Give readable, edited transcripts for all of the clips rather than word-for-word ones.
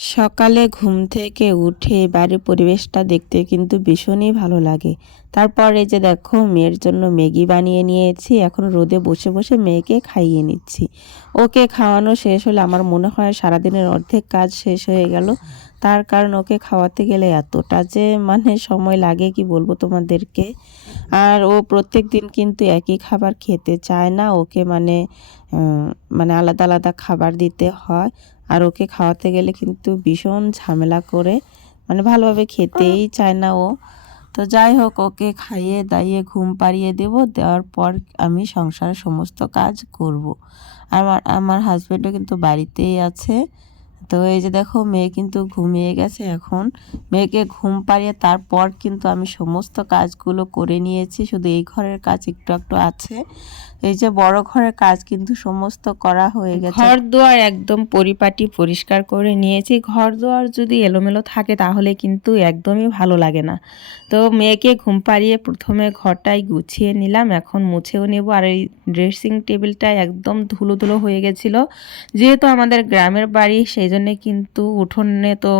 সকালে ঘুম থেকে উঠে বাড়ির পরিবেশটা দেখতে কিন্তু ভীষণই ভালো লাগে। তারপর এই যে দেখো মেয়ের জন্য ম্যাগি বানিয়ে নিয়েছি। এখন রোদে বসে বসে মেয়েকে খাইয়ে নিচ্ছি। ওকে খাওয়ানো শেষ হলে আমার মনে হয় সারাদিনের অর্ধেক কাজ শেষ হয়ে গেল। তার কারণ ওকে খাওয়াতে গেলে এতটা যে সময় লাগে কি বলবো তোমাদেরকে। আর ও প্রত্যেক দিন কিন্তু একই খাবার খেতে চায় না। ওকে আলাদা আলাদা খাবার দিতে হয়। আর ওকে খাওয়াতে গেলে কিন্তু ভীষণ ঝামেলা করে, ভালোভাবে খেতেই চায় না ও। তো যাই হোক, ওকে খাইয়ে দাইয়ে ঘুম পাড়িয়ে দেব। দেওয়ার পর আমি সংসারের সমস্ত কাজ করব। আমার হাজব্যান্ডও কিন্তু বাড়িতেই আছে। তো এই যে দেখো মেয়ে কিন্তু ঘুমিয়ে গেছে। এখন মেয়েকে ঘুম পাড়িয়ে তারপর কিন্তু আমি সমস্ত কাজগুলো করে নিয়েছি। শুধু এই ঘরের কাজ একটু একটু আছে। এই যে বড় ঘরের কাজ কিন্তু সমস্ত করা হয়ে গেছে। ঘর দুয়ার একদম পরিপাটি পরিষ্কার করে নিয়েছি। ঘর দুয়ার যদি এলোমেলো থাকে তাহলে কিন্তু একদমই ভালো লাগে না। তো মেয়েকে ঘুম পাড়িয়ে প্রথমে ঘরটাই গুছিয়ে নিলাম। এখন মুছেও নেব। আর এই ড্রেসিং টেবিলটা একদম ধুলো ধুলো হয়ে গেছিলো। যেহেতু আমাদের গ্রামের বাড়ি সেই জন্যে কিন্তু উঠোনে তো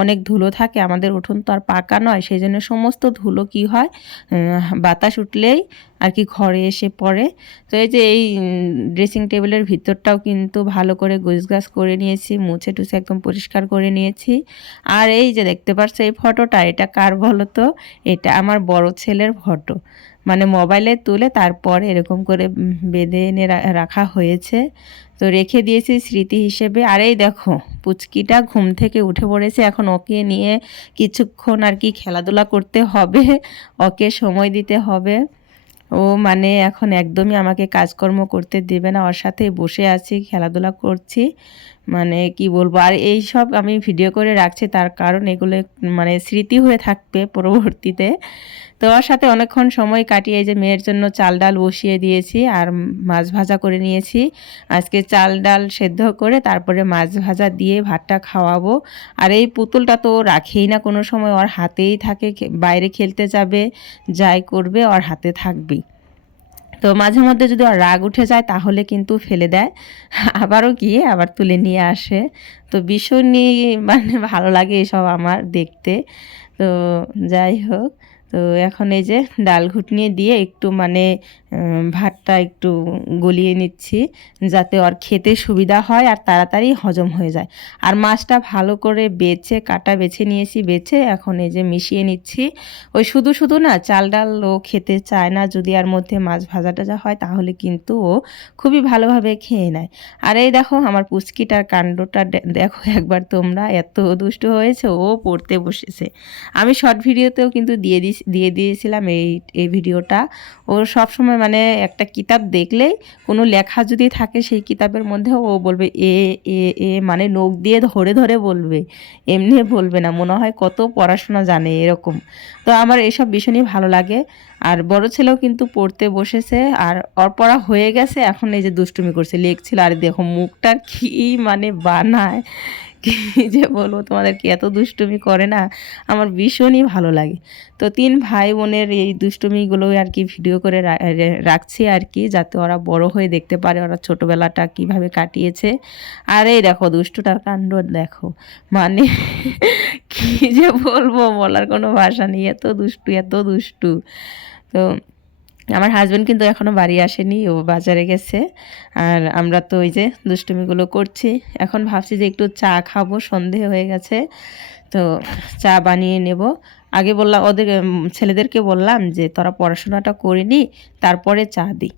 অনেক ধুলো থাকে। আমাদের উঠোন তো আর পাকা নয়, সেই জন্য সমস্ত ধুলো কি হয়, বাতাস উঠলেই আর কি ঘরে এসে পড়ে। তো এই যে এই ড্রেসিং টেবিলের ভিতরটাও কিন্তু ভালো করে গোছগাছ করে নিয়েছি, মুছে টুছে একদম পরিষ্কার করে নিয়েছি। আর এই যে দেখতে পাচ্ছ এই ফটোটা, এটা কার বলো তো? এটা আমার বড় ছেলের ফটো। মোবাইলে তুলে তারপর এরকম করে বেঁধে এনে রাখা হয়েছে। তো রেখে দিয়েছি স্মৃতি হিসেবে। আর এই দেখো পুচকিটা ঘুম থেকে উঠে পড়েছে। এখন ওকে নিয়ে কিছুক্ষণ আর কি খেলাধুলা করতে হবে, ওকে সময় দিতে হবে। ও এখন একদমই আমাকে কাজকর্ম করতে দেবে না। ওর সাথে বসে আছি, খেলাধুলা করছি, কি বলবো। আর এই সব আমি ভিডিও করে রাখছি তার কারণ এগুলো স্মৃতি হয়ে থাকবে পরবর্তীতে। তো ওর সাথে অনেকক্ষণ সময় কাটিয়ে এই যে মেয়ের জন্য চাল ডাল বসিয়ে দিয়েছি আর মাছ ভাজা করে নিয়েছি। আজকে চাল ডাল সেদ্ধ করে তারপরে মাছ ভাজা দিয়ে ভাতটা খাওয়াবো। আর এই পুতুলটা তো রাখেই না কোনো সময়, ওর হাতেই থাকে। বাইরে খেলতে যাবে, যাই করবে ওর হাতে থাকবেই। তো মাঝে মধ্যে যদি ওর রাগ উঠে যায় তাহলে কিন্তু ফেলে দেয়, আবারও গিয়ে আবার তুলে নিয়ে আসে। তো ভীষণই ভালো লাগে এসব আমার দেখতে। তো যাই হোক, তো এখন এই যে ডাল ঘুটনি দিয়ে একটু ভাতটা একটু গলিয়ে নিচ্ছি যাতে ওর খেতে সুবিধা হয় আর তাড়াতাড়ি হজম হয়ে যায়। আর মাছটা ভালো করে কাটা বেছে নিয়েছি, এখন এই যে মিশিয়ে নিচ্ছি। ওই শুধু শুধু না চাল ডাল ও খেতে চায় না, যদি আর মধ্যে মাছ ভাজা টাজা হয় তাহলে কিন্তু ও খুবই ভালোভাবে খেয়ে নেয়। আর এই দেখো আমার পুচকিটার কাণ্ডটা দেখো একবার তোমরা, এত দুষ্টু হয়েছে, ও পড়তে বসেছে। আমি শর্ট ভিডিওতেও কিন্তু দিয়ে দিয়েছিলাম এই ভিডিওটা। ও সবসময় একটা কিতাব দেখলেই কোনো লেখা যদি থাকে সেই কিতাবের মধ্যে ও বলবে এ এ এ, নখ দিয়ে ধরে ধরে বলবে, এমনি বলবে না। মনে হয় কত পড়াশোনা জানে এরকম। তো আমার এসব ভীষণই ভালো লাগে। আর বড় ছেলেও কিন্তু পড়তে বসেছে আর ওর পড়া হয়ে গেছে। এখন এই যে দুষ্টুমি করছে, লিখছিল। আর দেখো মুখটা কি বানায়, কি যে বলবো তোমাদেরকে, এত দুষ্টুমি করে না, আমার ভীষণই ভালো লাগে। তো 3 ভাই বোনের এই দুষ্টুমিগুলো আর কি ভিডিও করে রাখছি আর কি, যাতে ওরা বড় হয়ে দেখতে পারে ওরা ছোটোবেলাটা কিভাবে কাটিয়েছে। আর এই দেখো দুষ্টুটার কাণ্ড দেখো, কি যে বলবো, বলার কোনো ভাষা নেই, এত দুষ্টু এত দুষ্টু। তো আমার হাজব্যান্ড কিন্তু এখনও বাড়ি আসেনি, ও বাজারে গেছে। আর আমরা তো ওই যে দুষ্টুমিগুলো করছি। এখন ভাবছি যে একটু চা খাবো, সন্ধে হয়ে গেছে, তো চা বানিয়ে নেব। আগে বললাম ওদের ছেলেদেরকে বললাম যে তোরা পড়াশোনাটা করে নি, তারপরে চা দিই।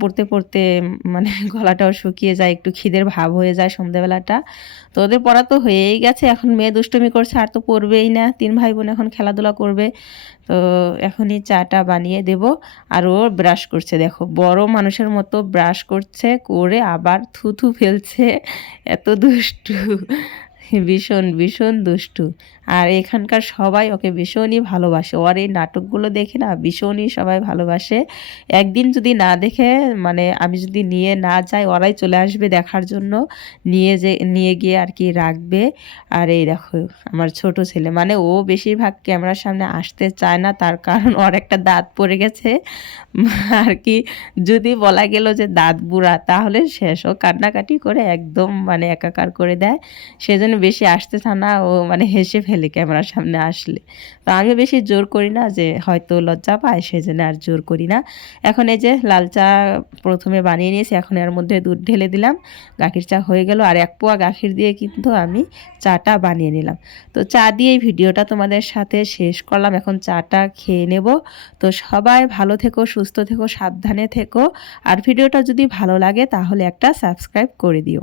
পড়তে পড়তে গলাটাও শুকিয়ে যায়, একটু খিদের ভাব হয়ে যায় সন্ধ্যেবেলাটা। তো ওদের পড়া তো হয়েই গেছে, এখন মেয়ে দুষ্টুমি করছে আর তো পড়বেই না। 3 ভাই বোন এখন খেলাধুলা করবে। তো এখনই চাটা বানিয়ে দেব। আর ও ব্রাশ করছে, দেখো বড় মানুষের মতো ব্রাশ করছে, করে আবার থুথু ফেলছে, এত দুষ্টু, ভীষণ ভীষণ দুষ্টু। আর এখানকার সবাই ওকে ভীষণই ভালোবাসে, ওর এই নাটকগুলো দেখে না ভীষণই সবাই ভালোবাসে। একদিন যদি না দেখে আমি যদি নিয়ে না যাই, ওরাই চলে আসবে দেখার জন্য, নিয়ে গিয়ে আর কি রাখবে। আর এই দেখো আমার ছোট ছেলে, ও বেশিরভাগ ক্যামেরার সামনে আসতে চায় না, তার কারণ ওর একটা দাঁত পড়ে গেছে আর কি। যদি বলা গেল যে দাঁত বুড়া তাহলে শেষ, ও কান্নাকাটি করে একদম একাকার করে দেয়। সেজন্য যেন বেশি আসতে চায় না, ও মানে হেসে ফেলে ক্যামেরার সামনে আসলে। তো আমি বেশি জোর করি না, যে হয়তো লজ্জা পায় সেজন্য আর জোর করি না। এখন এই যে লাল চা প্রথমে বানিয়ে নিয়েছি, এখন এর মধ্যে দুধ ঢেলে দিলাম, গাখির চা হয়ে গেল। আর 1 পোয়া গাখির দিয়ে কিন্তু আমি চাটা বানিয়ে নিলাম। তো চা দিয়ে এই ভিডিওটা তোমাদের সাথে শেষ করলাম, এখন চাটা খেয়ে নেব। তো সবাই ভালো থেকো, সুস্থ থেকো, সাবধানে থেকো। আর ভিডিওটা যদি ভালো লাগে তাহলে একটা সাবস্ক্রাইব করে দিও।